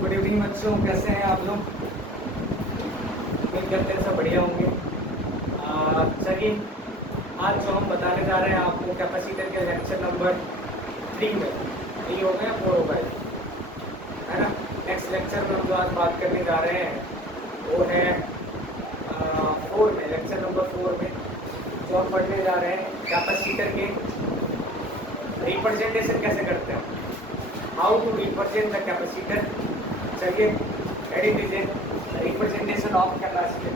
Good evening बच्चों, कैसे हैं आप लोग? उम्मीद करते हैं सब बढ़िया होंगे। चलिए, आज जो हम बताने जा रहे हैं आपको कैपेसिटर के लेक्चर नंबर 3 में, ये हो गया 4 हो गए, है ना। नेक्स्ट लेक्चर में हम जो आज बात करने जा रहे हैं वो है 4 में, लेक्चर नंबर 4 में जो हम पढ़ने जा रहे हैं कैपेसिटर के रिप्रेजेंटेशन कैसे करते हैं, how to represent the capacitor. चलिए रेडी दीजिए, रिप्रेजेंटेशन ऑफ कैपेसिटर।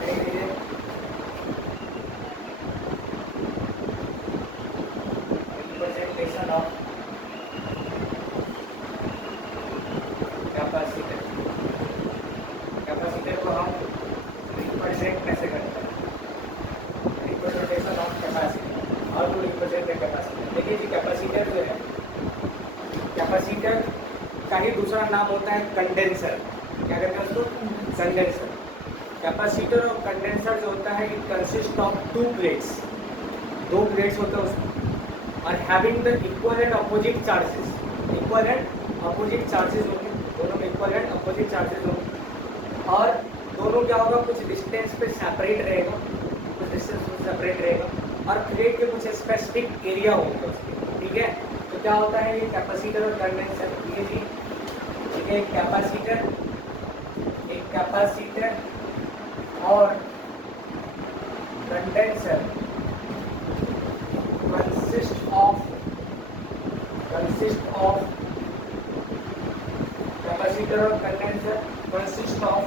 रेडी दीजिए, रिप्रेजेंटेशन ऑफ कैपेसिटर। कैपेसिटर को हम रिप्रेजेंट कैसे करते हैं, representation of capacitor, how to represent the capacitor. देखिए जी, कैपेसिटर जो है, कैपेसिटर का ही दूसरा नाम होता है कंडेंसर। क्या कहते हैं उसको? कंडेंसर। कैपेसिटर और कंडेंसर जो होता है, it consist of to plates, दो प्लेट्स होते हैं उसमें, और having the equal and opposite charges. Equal and opposite charges होंगे, दोनों में इक्वल एंड अपोजिट चार्जेस होंगे, और दोनों क्या होगा, कुछ डिस्टेंस पे सेपरेट रहेगा, कुछ डिस्टेंस पे सेपरेट रहेगा, और प्लेट के कुछ स्पेसिफिक एरिया होंगे उसके। ठीक है, तो क्या होता है ये कैपेसिटर और कंडेंसर। ये जी, एक कैपेसिटर और कंडेंसर कंसिस्ट ऑफ कैपेसिटर और condenser consist of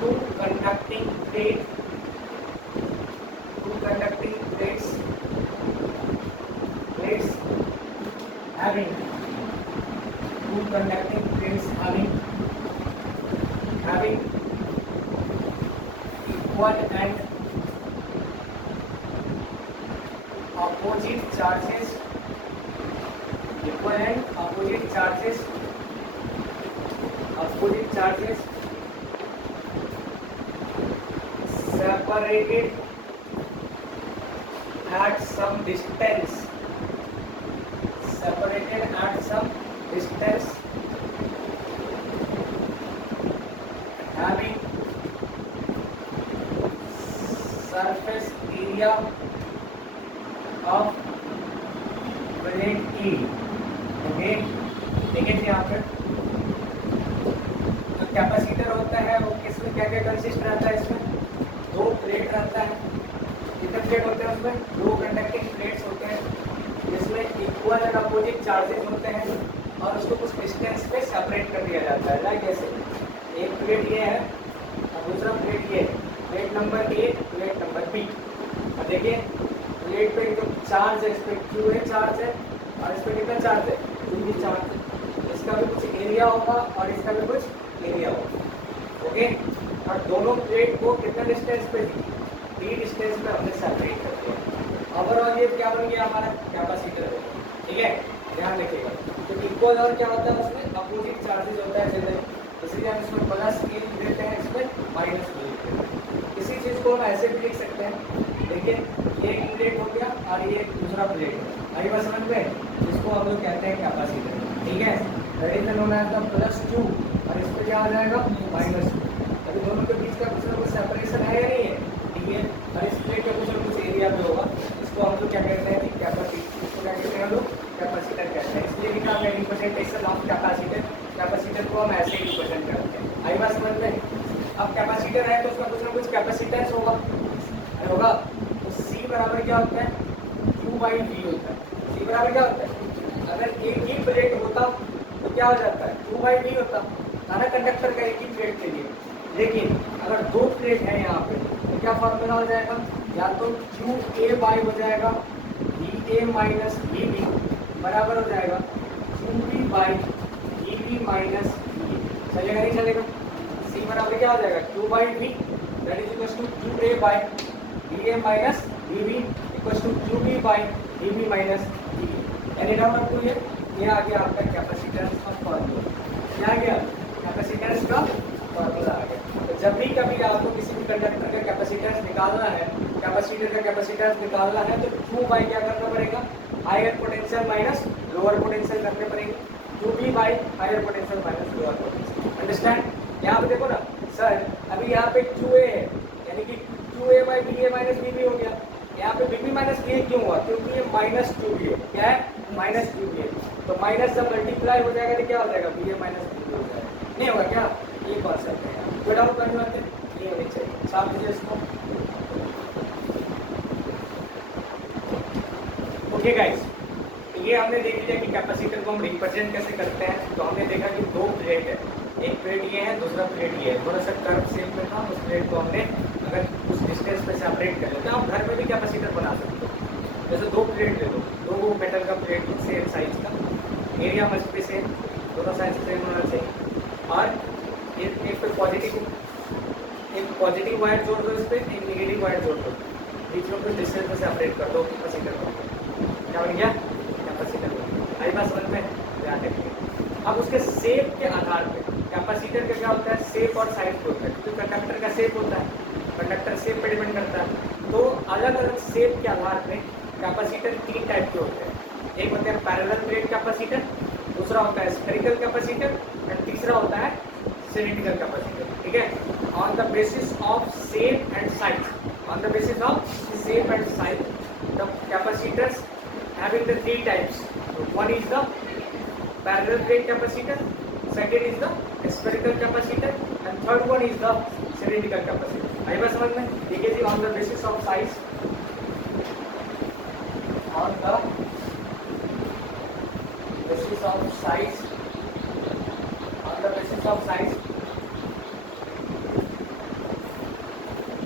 two conducting plates having equal and opposite charges, separated at some distance, having surface area of plate E। Okay, देखिए यहाँ पर जो कैपेसिटर होता है वो किसमें क्या क्या कंसिस्ट रहता है, इसमें दो प्लेट रहता है। कितने प्लेट होते हैं उसमें? दो कंडक्टिंग प्लेट्स होते हैं, जिसमें इक्वल एंड अपोजिट चार्जेस होते हैं, और उसको कुछ डिस्टेंस पे सेपरेट कर दिया जाता है। लाइक ऐसे, एक प्लेट ये है और दूसरा प्लेट ये है, plate number A, plate number B. और देखिए प्लेट पे जो चार्ज है, इस पर क्यू है चार्ज है, और इस पर कितना चार्ज है? भी चार्ज है। इसका भी कुछ एरिया होगा और इसका भी कुछ एरिया होगा। ओके, और दोनों प्लेट को कितना डिस्टेंस पे दी? डी डिस्टेंस पे हमने सेपरेट कर दिया। ओवरऑल ये क्या बन गया हमारा? कैपेसिटर। ठीक है, ध्यान रखिएगा। तो इक्वल और क्या होता है उसमें? अपोजिट चार्जेस होता है जनरली, इसलिए हम इसमें प्लस ए लिख देते हैं, इसमें माइनस बी लिख देते हैं। इसी चीज़ को हम ऐसे भी लिख सकते हैं। देखिए, ये एक प्लेट हो गया और ये दूसरा प्लेट है, आई बात समझ में? इसको हम लोग कहते हैं कैपेसिटर। ठीक है, रेडी होना है तो +2 और इस पर क्या आ जाएगा? -2। अभी दोनों के बीच का कुछ ना कुछ सेपरेशन है या नहीं है? ठीक है, और इस प्लेट का कुछ ना कुछ एरिया पे होगा, इसको हम लोग क्या कहते हैं? कैपेसिटर। इसको क्या कहते हैं हम लोग? कैपेसिटर कहते हैं। इसलिए लिखा है रिप्रेजेंटेशन ऑफ कैपेसिटर। कैपेसिटर को हम ऐसे ही रिप्रेजेंट करते हैं, आई बात समझ में? अब कैपेसिटर है तो उसका कुछ ना कुछ कैपेसिटेंस होगा, तो C बराबर क्या होता है? Q/V होता है। C बराबर क्या होता है? अगर एक ही प्लेट होता तो क्या हो जाता है? Q/V होता है ना, कंडक्टर का एक ही प्लेट के लिए। लेकिन अगर दो प्लेट है यहाँ पे तो क्या फॉर्मूला हो जाएगा? या तो QA/, हो जाएगा VA माइनस VB बराबर हो जाएगा QB/VB माइनस VA। चलेगा नहीं चलेगा? C बराबर क्या हो जाएगा? Q/V that is equal to QA/VA minus VB equal to QB/VB minus VB। Any doubt आपको? ये आ गया आपका कैपेसिटेंस का फॉर्मूला। क्या आ गया? कैपेसिटेंस का फॉर्मूला आ गया। जब भी कभी आपको किसी भी कंडक्टर का कैपेसिटेंस निकालना है, कैपेसिटर का कैपेसिटेंस निकालना है, तो क्यू बाई क्या करना पड़ेगा, higher potential minus lower potential करने पड़ेंगे, Q B by higher potential minus lower potential. Understand. यहाँ पे देखो ना सर, अभी यहाँ पे क्यू ए है, यानी कि Q A by B A minus B B हो गया। यहाँ पे B B minus B A क्यों हुआ, क्योंकि ये माइनस क्यू बी है। क्या है, माइनस क्यू बी है। तो माइनस जब मल्टीप्लाई हो जाएगा तो क्या हो जाएगा, B A minus B B हो जाएगा। नहीं होगा क्या, ये कॉन्सेप्ट है। कोई डाउट करने वाले ये होनी चाहिए, साफ कीजिए इसको। ओके गाइस, ये हमने देख लिया कि कैपेसिटर को हम रिप्रेजेंट कैसे करते हैं। तो हमने देखा कि दो प्लेट है, एक प्लेट ये है, दूसरा प्लेट ये है, थोड़ा सा कर्व शेप में था। उस प्लेट को हमने अगर उस डिस्टेंस पे सेपरेट कर लेते हैं, आप घर में भी कैपेसिटर बना सकते हो। जैसे दो प्लेट ले लो, दो मेटल का प्लेट सेम साइज का, एरिया मस्ट भी सेम, दोनों साइज सेम होना चाहिए। और एक पे पॉजिटिव वायर जोड़ दो, इस पर एक नेगेटिव वायर जोड़ दो, बीच में कुछ डिस्टेंस में सेपरेट कर दो कैपेसिटर को। क्या बन गया, कैपेसिटर बन गया। आई बात समझ में, ध्यान रखिए। अब उसके शेप के आधार पे कैपेसिटर का क्या होता है, शेप और साइज होता है। क्योंकि कंडक्टर का शेप होता है, कंडक्टर शेप पे डिपेंड करता है। तो अलग अलग शेप के आधार पे कैपेसिटर तीन टाइप के होते हैं। एक होते हैं पैरेलल प्लेट कैपेसिटर, दूसरा होता है स्फेरिकल कैपेसिटर, एंड तीसरा होता है सिलिंड्रिकल कैपेसिटर। ठीक है, on the basis of shape and size, on the basis of shape and size the capacitors having the three types. One is the parallel plate capacitor, second is the spherical capacitor, and third one is the cylindrical capacitor. आई बात समझ में। देखिए जी, on the basis of size, on the basis of size, on the basis of size,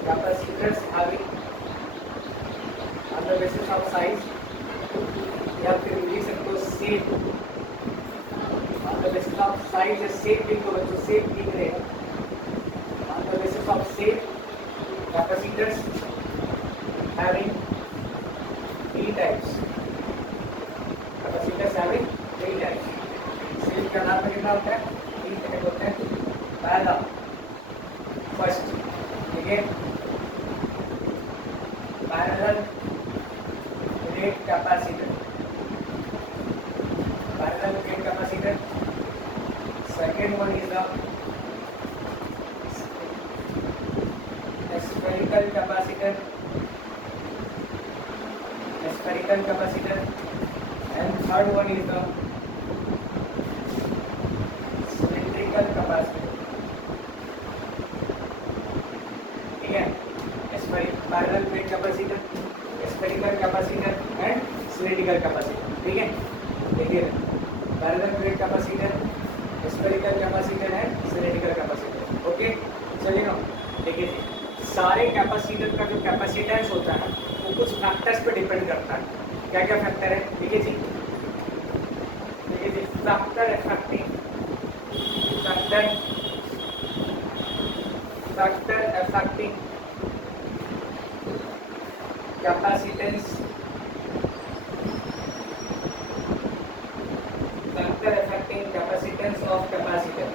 capacitors having, on the basis of size, या फिर लिख सकते हो shape, on the basis of size या शेप लिख दो बच्चों, शेप लिख रहे हैं। On the basis of shape capacitors having three types, capacitors having three types. Shape के आधार पर कितना होता है, तीन टाइप होते हैं। पहला फर्स्ट, ठीक है, parallel plate capacitor, parallel plate capacitor. Second one is the spherical capacitor, spherical capacitor, and third one is the cylindrical capacitor. ठीक है, parallel plate capacitor, spherical capacitor and cylindrical capacitor. ठीक है, देखिए parallel plate capacitor, spherical capacitor and cylindrical capacitor. Okay, चलिए ना देखिए जी, सारे capacitor का जो कैपेसिटेंस होता है वो कुछ फैक्टर्स पे डिपेंड करता है। क्या क्या फैक्टर है, देखिए जी, factor affecting, factor affecting capacitance, factor affecting capacitance of capacitor,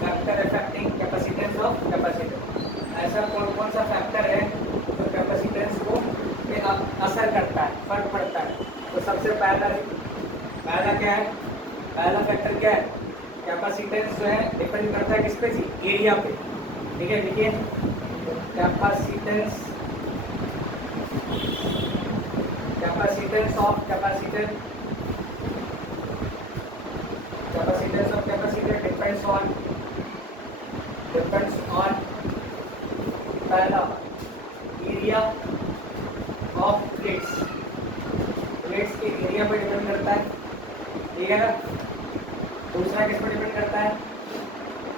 factor affecting capacitance of capacitor। ऐसा कौन कौन सा फैक्टर है जो कैपेसिटेंस को पे असर करता है, फर्क पड़ता है। तो सबसे पहला क्या है, पहला फैक्टर क्या है, कैपेसिटेंस जो है डिपेंड करता है किस पे जी, एरिया पे। ठीक है, देखिए capacitance, capacitance of capacitor, capacitance of capacitor depends on पहला area of plates, प्लेट्स के एरिया पर डिपेंड करता है। ठीक है ना, दूसरा किस पर डिपेंड करता है,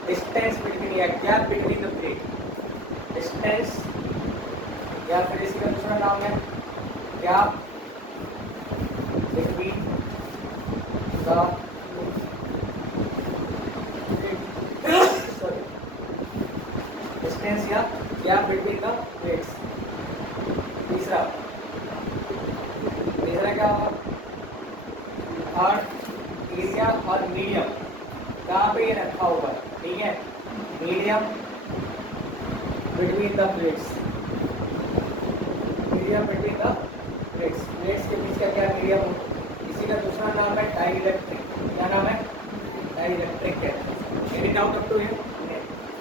डिस्टेंस बिटवीन या gap between the plate, distance या फिर इसका दूसरा नाम है गैप बिटवीन द डिस्टेंस या गैप बिटवीन द प्लेट्स। तीसरा क्या होगा, थर्ड एरिया और मीडियम, कहाँ पे ये रखा हुआ है। ठीक है, medium between the plates, medium between the plates, plates के बीच का क्या मीडियम हो, इसी का दूसरा नाम है डाइलेक्ट्रिक। क्या नाम है? डाइलेक्ट्रिक है। Any doubt up to here?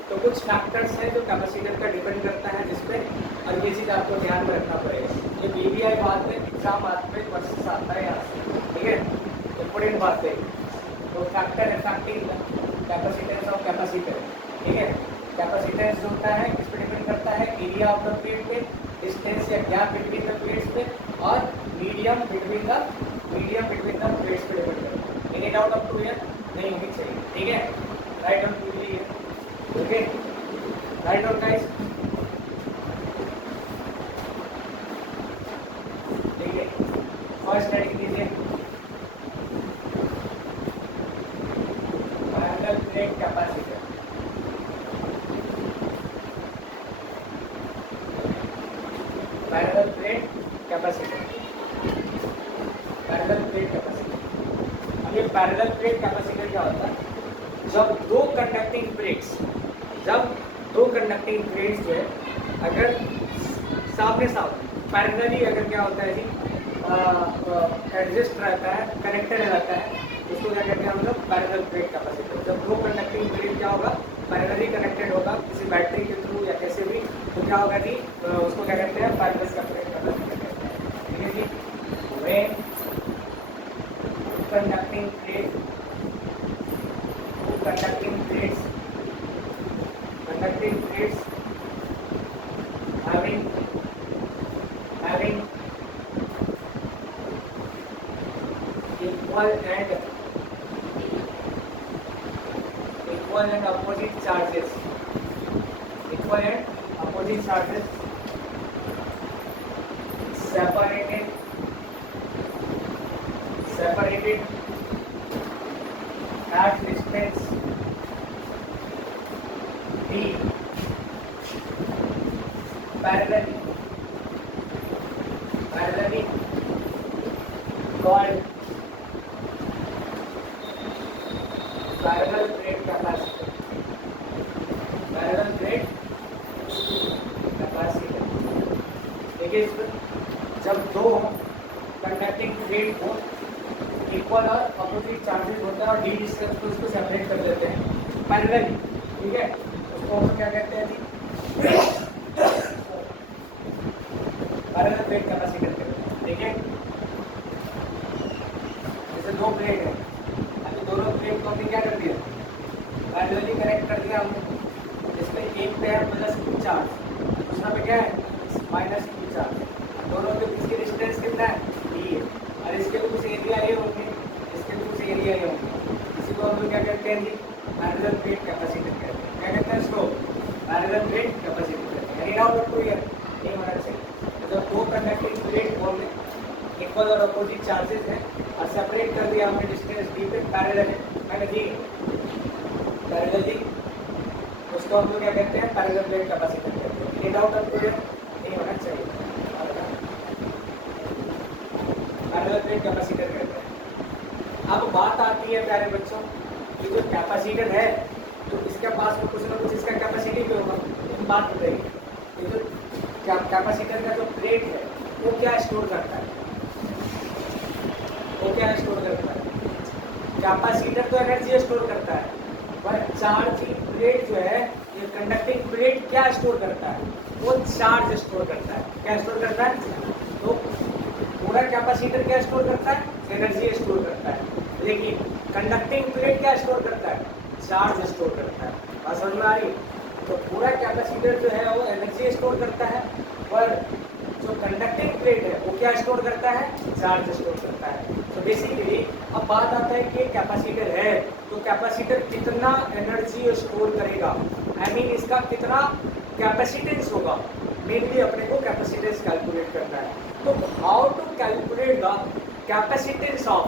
तो कुछ फैक्टर्स हैं जो कैपेसिटर का डिपेंड करता है जिसपे, और ये चीज़ आपको ध्यान में रखना पड़ेगा। ये बीबीआई बात में एग्जाम आते में क्वेश्चन आता है यहाँ से, ठीक है, इंपोर्टेंट बात है। तो factor effecting capacitance of capacitor, ठीक है। कैपेसिटेंस जो होता है किस पे डिपेंड करता है? एरिया ऑफ द प्लेट पे, डिस्टेंस या गैप बिटवीन द प्लेट्स पे, और मीडियम बिटवीन द प्लेट्स पे डिपेंड करता है। Any doubt up to here? नहीं होनी चाहिए, ठीक है। Write on quickly, okay, write on guys, ठीक है। फर्स्ट हेडिंग लीजिए, parallel plate capacitor. Parallel plate capacitor, parallel plate capacitor. अब ये पैरेलल प्लेट कैपेसिटर क्या होता है? जब दो कंडक्टिंग प्लेट्स जो है अगर सामने सामने पैरेलली अगर क्या होता है जी, एडजस्ट रहता है, कनेक्टेड रहता है, उसको क्या कहते हैं हम लोग? Parallel plate capacitor. जब दो कंडक्टिंग प्लेट क्या होगा? पैरेलली कनेक्टेड होगा किसी बैटरी के थ्रू या कैसे भी, तो क्या होगा जी, उसको क्या कहते हैं? पैरेलल प्लेट कैपेसिटर कहते हैं, ठीक है जी। When conducting plates having equal and opposite charges, separated at distance d parallelly called parallel plate capacitor, देखिए इसमें जब दो कंडक्टिंग प्लेट हो, इक्वल और अपोजिट चार्जेस होता है और डी डिस्टेंस को इसको सेपरेट कर देते हैं पैरेलली, ठीक है। उसको हम क्या कहते हैं जी? पैरेलल प्लेट कैपेसिटर कहते हैं, ठीक है। जैसे दो प्लेट है, अभी दोनों प्लेट को हमने क्या कर दिया? पैरेलली कनेक्ट कर दिया हमने। जिसमें एक पे है प्लस क्यू चार्ज, दूसरा पे क्या है? Minus Q charge. दोनों के बीच की डिस्टेंस कितना है? डी है। और इसके कुछ एरिया ये होंगे, इसके कुछ एरिया ये होंगे। इसी को हम लोग क्या कहते हैं जी? पैरेलल प्लेट कैपेसिटर कहते हैं। क्या कहते हैं इसको? पैरेलल प्लेट कैपेसिटर कहते हैं। Any doubt to here? नहीं होना चाहिए। जब दो कंडक्टिंग प्लेट बोल इक्वल और अपोजिट चार्जेस हैं और सेपरेट कर दिया हमने डिस्टेंस डी पे, पैरेलल है, मैंने दी पैरेलली, उसको हम लोग क्या कहते हैं? पैरेलल प्लेट कैपेसिटर कहते हैं। Any doubt to here? नहीं होना चाहिए। पैरेलल प्लेट कैपेसिटर कहते हैं। अब बात आती है प्यारे बच्चों, ये जो कैपेसिटर है तो इसके पास में कुछ ना कुछ इसका कैपेसिटी भी होगा। एक बात बताइए, ये जो कैपेसिटर का जो प्लेट है वो क्या स्टोर करता है? कैपेसिटर तो एनर्जी स्टोर करता है, पर चार्जिंग प्लेट जो है, ये कंडक्टिंग प्लेट क्या स्टोर करता है? वो चार्ज स्टोर करता है। क्या स्टोर करता है? तो पूरा कैपेसिटर क्या स्टोर करता है? एनर्जी स्टोर करता है। लेकिन कंडक्टिंग प्लेट क्या स्टोर करता है? चार्ज स्टोर करता है। बात समझ में आ रही? तो पूरा कैपेसिटर जो है वो एनर्जी स्टोर करता है, पर जो कंडक्टिंग प्लेट है वो क्या स्टोर करता है? चार्ज स्टोर करता है। तो बेसिकली अब बात आता है कि कैपेसिटर है तो कैपेसिटर कितना एनर्जी स्टोर करेगा, आई मीन इसका कितना कैपेसिटेंस होगा, मेनली अपने को कैपेसिटेंस कैलकुलेट करना है। तो how to calculate the capacitance of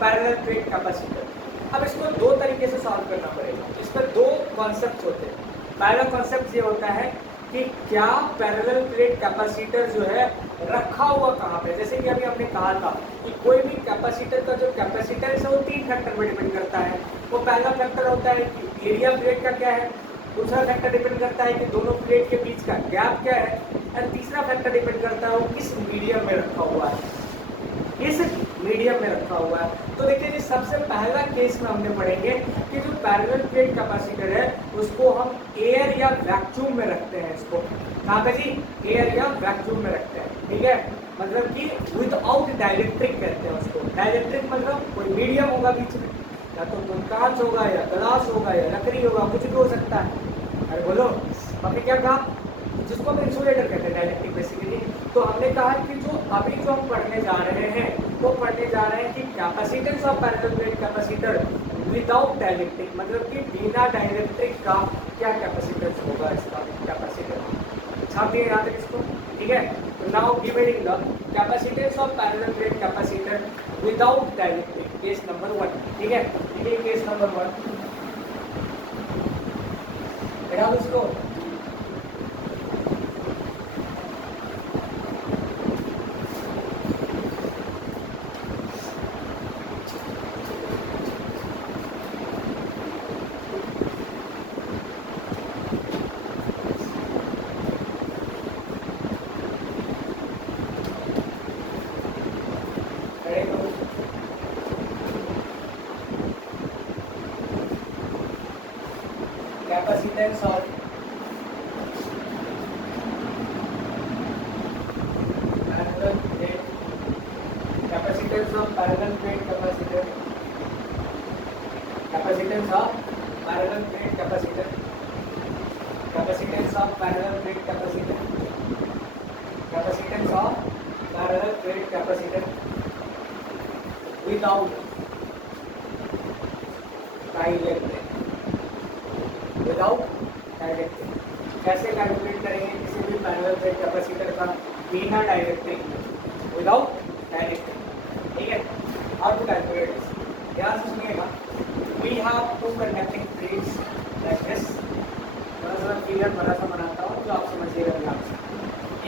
parallel plate capacitor? अब इसको दो तरीके से सॉल्व करना पड़ेगा। इस पर दो कॉन्सेप्ट होते हैं। पहला कॉन्सेप्ट ये होता है कि क्या पैरेलल प्लेट कैपेसिटर जो है रखा हुआ कहाँ पे। जैसे कि अभी हमने कहा था कि कोई भी कैपेसिटर का जो कैपेसिटेंस है वो 3 फैक्टर पर डिपेंड करता है। वो पहला फैक्टर होता है कि एरिया प्लेट का क्या है, दूसरा फैक्टर डिपेंड करता है कि दोनों प्लेट के बीच का गैप क्या है, और तीसरा फैक्टर डिपेंड करता है वो किस मीडियम में रखा हुआ है, किस मीडियम में रखा हुआ है। तो देखिए जी, सबसे पहला केस में हमने पढ़ेंगे कि जो पैरेलल प्लेट कैपेसिटर है उसको हम एयर या वैक्यूम में रखते हैं। इसको कहाँ पे जी, एयर या वैक्यूम में रखते हैं, ठीक है। मतलब कि विदाउट डाइलेक्ट्रिक कहते हैं उसको। डाइलेक्ट्रिक मतलब कोई मीडियम होगा बीच में, या तो कोई कांच होगा या ग्लास होगा या लकड़ी होगा, कुछ भी हो सकता है। अरे बोलो, हमने क्या कहा, जिसको हम इंसुलेटर कहते हैं डाइलेक्ट्रिक बेसिकली। तो हमने कहा कि जो अभी जो हम पढ़ने जा रहे हैं वो पढ़ने जा रहे हैं कि capacitance of parallel plate capacitor without dielectric, मतलब कि बिना डाइलेक्ट्रिक का क्या कैपेसिटेंस होगा इसका कैपेसिटर। छाप दिए याद है इसको, ठीक है। तो now given the capacitance of parallel plate capacitor without dielectric, case number 1, ठीक है। ये केस नंबर 1 लगा दो इसको। Capacitance of parallel plate, capacitance of parallel plate capacitor, capacitance of parallel plate capacitor, capacitance of parallel plate capacitor, capacitance of parallel plate capacitor without dielectric, without dielectric. कैसे calculate करेंगे किसी भी parallel plate capacitor का बिना dielectric में, without dielectric, ठीक है। How to calculate this, ध्यान से सुनिएगा। We have two conducting plates like this. थोड़ा सा फिगर बड़ा सा बनाता हूँ जो आप समझिएगा ध्यान से।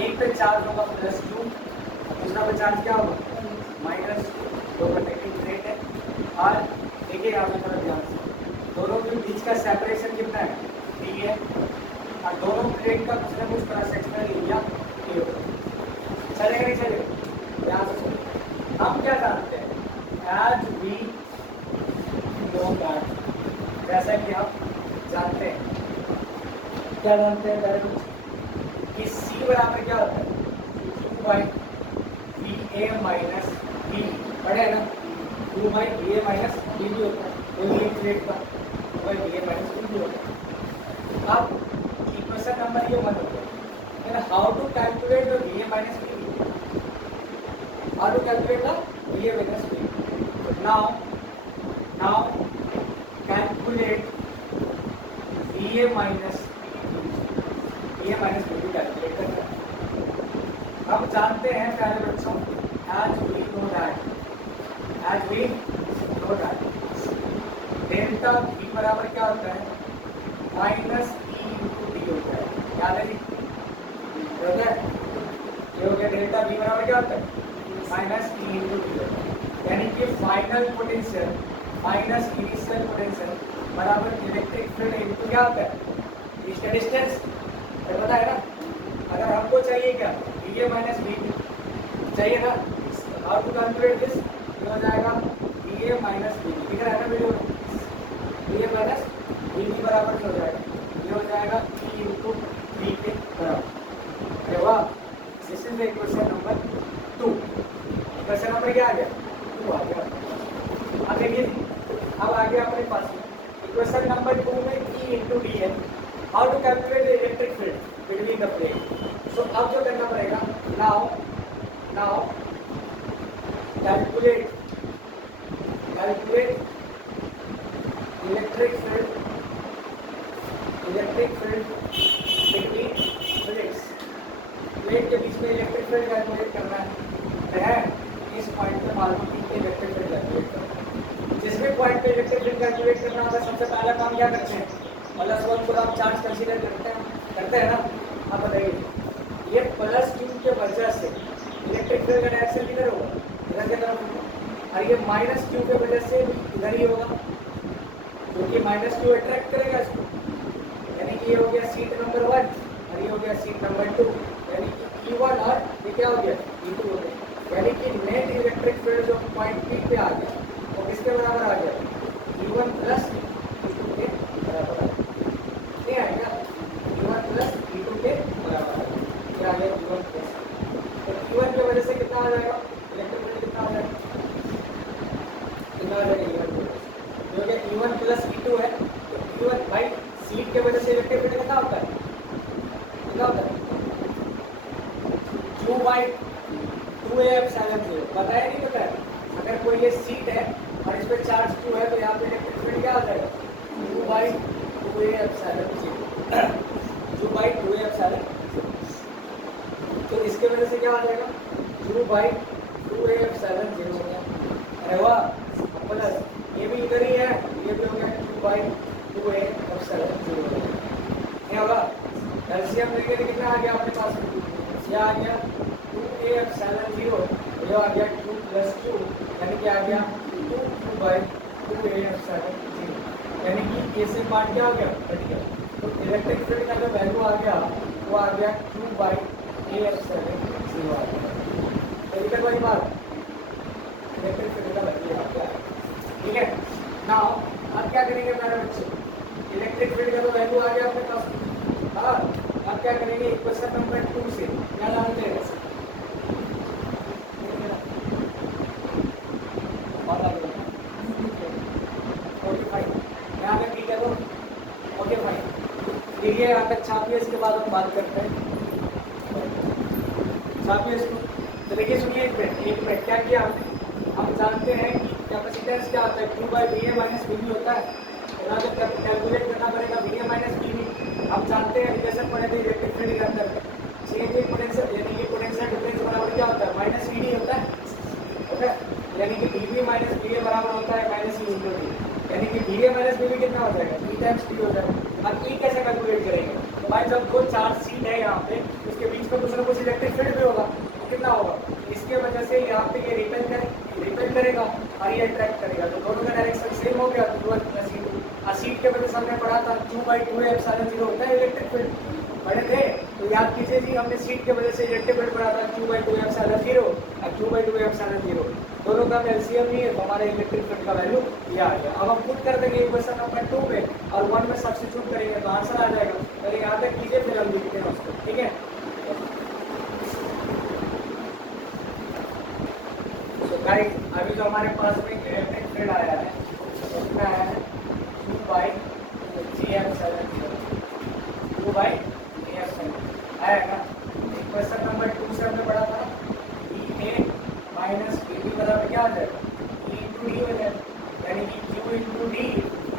एक पे चार्ज होगा +2 और दूसरा पे चार्ज क्या होगा -2। दो कंडक्टिंग प्लेट है और देखिए यहाँ पे थोड़ा ध्यान से, दोनों के बीच का सेपरेशन कितना है, d है, और दोनों प्लेट का कुछ ना कुछ क्रॉस सेक्शनल एरिया a होगा। चलेगा नहीं चलेगा, ध्यान से सुनिए। हम क्या जानते हैं, एज वी नो दैट, जैसा कि आप जानते हैं, क्या जानते हैं पहले कुछ कि c बराबर क्या होता है 2/va माइनस b, पढ़े है ना, 2/va माइनस b भी होता है कोई एक प्लेट का, अब इक्वेशन नंबर ये 1 हो गया। How to calculate the VA minus B, how to calculate the VA minus B। Now calculate VA minus VA minus B calculate करना है। हम जानते हैं प्यारे बच्चों, as we know that delta V बराबर क्या होता है -E/d होता है, याद है जी, होता है ये हो गया। डेल्टा V बराबर क्या होता है -E/d होता है, यानी कि final potential minus initial potential बराबर इलेक्ट्रिक फील्ड इनटू क्या होता है इसका डिस्टेंस, पता है ना। अगर हमको चाहिए क्या VA माइनस B चाहिए ना, हाउ टू कैलकुलेट दिस, ये हो जाएगा VA माइनस B, दिख रहा है ना वीडियो में, VA माइनस B बराबर हो जाएगा, ये हो जाएगा E/3 के बराबर। अरे वाह, this is equation number 2। Equation number क्या आ गया 2 आ गया। अब देखिए अब आ गया अपने पास इक्वेशन नंबर 2 में E/d है। How to calculate the electric field between the plate. So अब जो करना पड़ेगा, now calculate electric field between plates. Plate के बीच में इलेक्ट्रिक फील्ड कैलकुलेट करना है। इस पॉइंट पे मालूम कि इलेक्ट्रिक फील्ड कैलकुलेट करना है। जिस भी पॉइंट पे इलेक्ट्रिक फील्ड कैलकुलेट करना होगा सबसे पहला काम क्या करते हैं, +1 को आप चार्ज कंसीडर करते हैं ना। अब बताइए, ये प्लस क्यू के वजह से इलेक्ट्रिक फील्ड का डायरेक्शन किधर होगा, इधर की तरफ होगा, और ये माइनस क्यू के वजह से इधर ही होगा, क्योंकि माइनस क्यू अट्रैक्ट करेगा इसको, यानी कि ये हो गया सीट नंबर 1 और ये हो गया सीट नंबर 2, यानी कि E1 और ये क्या हो गया E2 हो गया, यानी कि नेट इलेक्ट्रिक फील्ड जो पॉइंट P पे आ गया वो किसके बराबर आ गया, E1 प्लस E2 के बराबर आ गया, नहीं आएगा E1 प्लस E2 के बराबर आ गया, क्या आ गया E1 प्लस, तो E1 की वजह से कितना आ जाएगा इलेक्ट्रिक फील्ड, कितना आ जाएगा, कितना आ जाएगा E1 की वजह से, जो कि E1 प्लस E2 है, तो E1 भाई सीट के वजह से इलेक्ट्रिक फील्ड कितना होता है, कितना होता है Q बाई 2A एप्सिलॉन 0, पता है नहीं पता है, अगर कोई ये सीट है और इस पे चार्ज Q है तो यहाँ पे इलेक्ट्रिक फील्ड क्या आ जाएगा Q by 2A epsilon 0, Q by 2A epsilon 0, तो इसके वजह से क्या आ जाएगा Q बाई 2A एप्सिलॉन 0 हो गया, अरे वाह, प्लस ये भी इधर ही है, ये भी हो गया Q बाई 2A एप्सिलॉन 0 हो गया, क्या होगा एलसीएम लेके कितना आ गया अपने पास, ये आ गया 2A एप्सिलॉन 0, ये आ गया Q प्लस 2, यानी कि आ गया 2Q बाई 2A एप्सिलॉन 0, यानी कि ए से पार्ट क्या हो गया कट गया, तो इलेक्ट्रिक फील्ड का जो वैल्यू आ गया वो आ गया Q बाई A एप्सिलॉन 0 आ गया, तो इधर वाली बात इलेक्ट्रिक फील्ड का वैल्यू आ गया, ठीक है। नाउ अब क्या करेंगे मेरे बच्चे, इलेक्ट्रिक फील्ड का तो वैल्यू आ गया अपने पास, हाँ अब क्या करेंगे क्वेश्चन नंबर 2 से क्या डालते हैं, यहाँ पे ठीक है तो ओके फाइन, ठीक है यहाँ तक छापिए, इसके बाद हम बात करते हैं, छापिए इसको, तो देखिए सुनिए एक मिनट क्या किया हमने, हम जानते हैं कि कैपेसिटेंस क्या होता है Q by VA minus VB होता है, यहाँ पे कैलकुलेट करना पड़ेगा VA माइनस VB, हम जानते हैं रिलेशन पढ़े थे इलेक्ट्रिक फील्ड के अंदर चेंज इन पोटेंशियल, यानी कि पोटेंशियल डिफरेंस बराबर क्या होता है माइनस VD होता है, ओके, यानी कि VB माइनस VA बराबर होता है माइनस E इंटू D, यानी कि VA माइनस VB कितना हो जाएगा E टाइम्स D हो जाएगा। अब E कैसे कैलकुलेट करेंगे, तो भाई जब दो चार्ज सीट है यहाँ पे उसके बीच में कुछ ना कुछ इलेक्ट्रिक फील्ड भी होगा, कितना होगा, इसके वजह से यहाँ पे ये रिपेल करेगा और ये अट्रैक्ट करेगा, तो दोनों का डायरेक्शन सेम हो गया, तो E1 प्लस E2, और सीट के वजह से हमने पढ़ा था Q बाई 2A एप्सिलॉन 0 होता है इलेक्ट्रिक फील्ड, पढ़े थे, तो याद कीजिए जी हमने सीट के वजह से इलेक्ट्रिक फील्ड पढ़ा था Q बाई 2A एप्सिलॉन 0 और Q बाई 2A एप्सिलॉन 0, दोनों का एलसीएम नहीं है तो हमारे इलेक्ट्रिक फील्ड का वैल्यू ये आ गया। अब हम पुट कर देंगे इक्वेशन नंबर 2 में और 1 में सब्स्टिट्यूट करेंगे तो आंसर आ जाएगा, पहले यहाँ तक कीजिए फिर हम लिखते हैं उसको, ठीक है। तो गाइस अभी जो हमारे पास में इलेक्ट्रिक फील्ड आया है उसमें आया है Q by G epsilon 0, Q by G epsilon आया ना, क्वेश्चन नंबर 2 से हमने पढ़ा था EA माइनस VB बराबर क्या आ जाएगा E इंटू D हो जाएगा, यानी कि Q इंटू D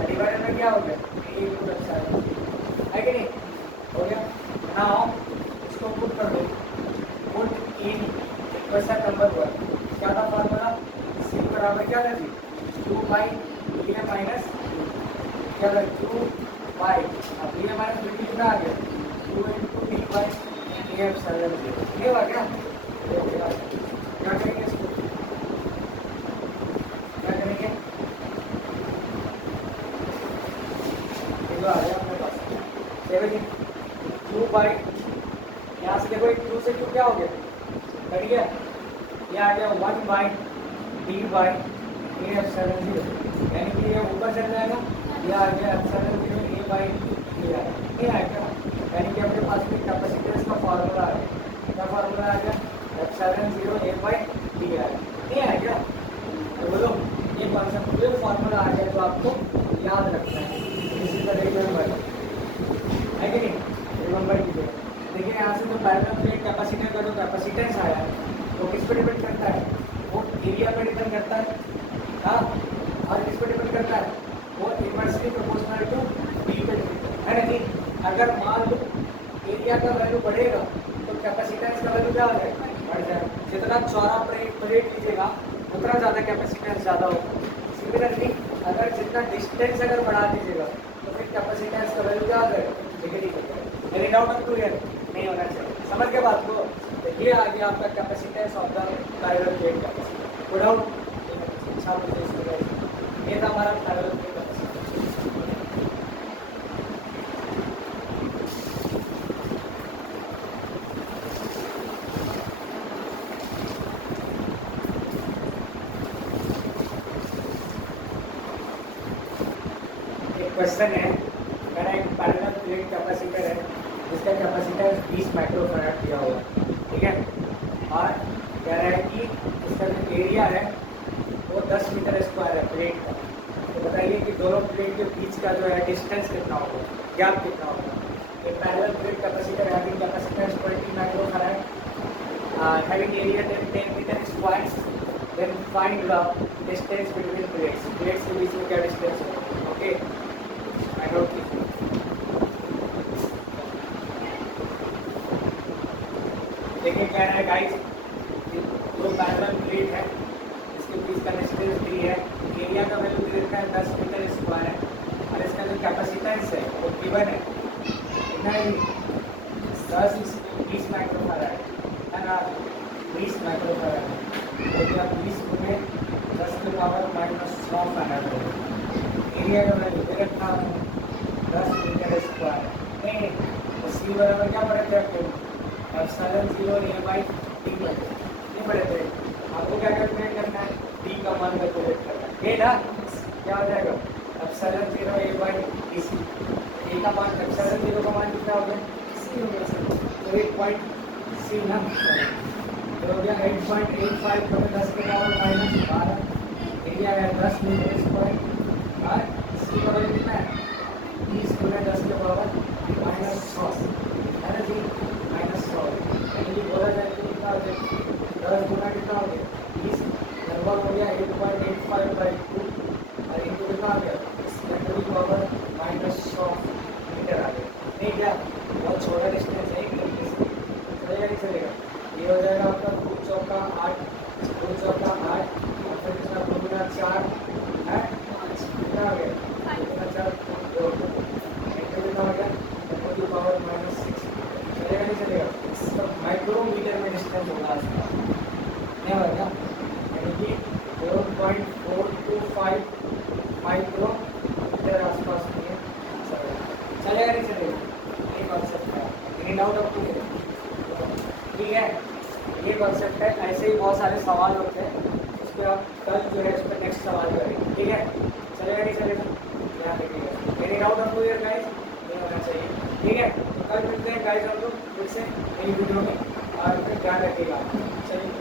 डिवाइडेड में क्या हो गया A इंटू एप्सिलॉन, है कि नहीं, हो गया। नाउ इसको पुट कर दो, पुट इन क्वेश्चन नंबर 1, क्या था फॉर्मूला, C बराबर क्या था जी Q बाई VA माइनस क्या था Q बाई, अब VA माइनस VB कितना आ गया Q into D by A epsilon 0, ये आ गया, क्या करेंगे इसको, क्या करेंगे, आ गया अपने पास Q बाई, यहाँ से देखो Q से Q क्या हो गया कट गया, ये आ गया 1 by D by A epsilon 0, यानी कि ये ऊपर चल जाएगा, ये आ गया एप्सिलॉन 0 A बाई D आ गया, ये आएगा, यानी कि अपने पास में कैपेसिटेंस का फार्मूला है, क्या फार्मूला आ गया एप्सिलॉन 0 A बाई D आ गया, ये आएगा, तो बोलो ये कॉन्सेप्ट ये फार्मूला आ गया जो आपको याद रखना है, इसी तरह रिमेंबर है कि नहीं, रिमेंबर कीजिए। देखिए यहाँ से जो पैरेलल प्लेट कैपेसिटर का जो कैपेसिटेंस आया है वो किस पे डिपेंड करता है, वो एरिया पे डिपेंड करता है, हाँ, और किस पे डिपेंड करता है, वो इनवर्सली प्रोपोर्शनल टू D पे डिपेंड है ना जी। अगर मान लो एरिया का वैल्यू बढ़ेगा तो कैपेसिटेंस का वैल्यू क्या हो जाएगा, बढ़ जाएगा, जितना चौड़ा प्लेट लीजिएगा उतना ज़्यादा कैपेसिटेंस ज़्यादा होगा। सिमिलरली अगर जितना डिस्टेंस अगर बढ़ा दीजिएगा तो फिर कैपेसिटेंस का वैल्यू क्या आ जाएगा, डिग्री कर जाएगा। Any doubt up to here, नहीं होना चाहिए। समझ के बात को? तो ये आ गया आपका capacitance of the parallel plate capacitor. Good out. अच्छा ये था हमारा पैरेलल प्लेट कैपेसिटर। क्वेश्चन है, कह रहा है एक पैरेलल प्लेट कैपेसिटर है जिसका कैपेसिटर 20 माइक्रोफैराड दिया हुआ है, ठीक है, और कह रहा है कि इसका जो एरिया है वो 10 मीटर स्क्वायर है प्लेट का। तो बताइए कि दोनों प्लेट के बीच का जो है डिस्टेंस कितना होगा, गैप कितना होगा। एक parallel plate capacitor having capacitance 20 microfarad, having area 10 metre square, then find the distance between plates. Plates के बीच में क्या डिस्टेंस होगा, ओके। देखिए कह रहा है गाइस, दो पैरेलल प्लेट है, इसके बीच का डिस्टेंस डी है, एरिया का वैल्यू दे रखा है 10 मीटर स्क्वायर है, और इसका जो कैपेसिटेंस है वो गिवन है कितना है, 20 माइक्रोफैराड है ना, 20 माइक्रोफैराड है। तो क्या 20 गुने 10 के पावर -100 फैराड है। एरिया का वैल्यू दे रखा है 10 मीटर स्क्वायर। नहीं तो सी बराबर क्या पड़े थे आपको, एप्सिलॉन 0 ए बाई डी बटे, नहीं पड़े थे। आपको क्या कैलकुलेट करना है, डी का मान कैलकुलेट करना है, ये ना क्या हो जाएगा, epsilon 0 A by D C. A का मान, एप्सिलॉन 0 का मान कितना हो गया, सी हो गया सर, तो 1 पॉइंट सी ना, तो हो गया 8.85 बटे 10 के पावर -12। एरिया है 10 मीटर स्क्वायर, और सी का वैल्यू कितना है 20 गुना 10 के पावर -100 है ना जी, -100। यानी बोला जाए तो कितना हो जाए, 10 गुना कितना हो गया 20, लगभग हो गया 8.85/2, और इनको कितना आ गया 10 की पावर -100 मीटर आ गया। नहीं क्या बहुत छोटा डिस्टेंस है, एक तरीके से चलेगा नहीं चलेगा। ये हो जाएगा आपका 2 चौका 8, 2 चौका 8, और फिर कितना 2 गुना 4 है, कितना आ गया 2 गुना 4 2 कितना हो गया 10 की पावर -6। चलेगा नहीं चलेगा, इसका माइक्रोमीटर में डिस्टेंस होगा इसका, नहीं होगा, यानी कि 4.425 माइक्रोमीटर आसपास में चलेगा नहीं चलेगा, ये कॉन्सेप्ट है। एनी डाउट आपको, ठीक है, ये कॉन्सेप्ट है। ऐसे ही बहुत सारे सवाल होते हैं, उस पर आप कल जो है इस पर नेक्स्ट सवाल करेंगे, ठीक है। चलेगा नहीं चलेगा, ध्यान रखिएगा। एनी डाउट आपको ये गाइस नहीं होना चाहिए, ठीक है। तो कल मिलते हैं गाइस हम लोग फिर से नई वीडियो में, और फिर ध्यान रखिएगा। चलिए।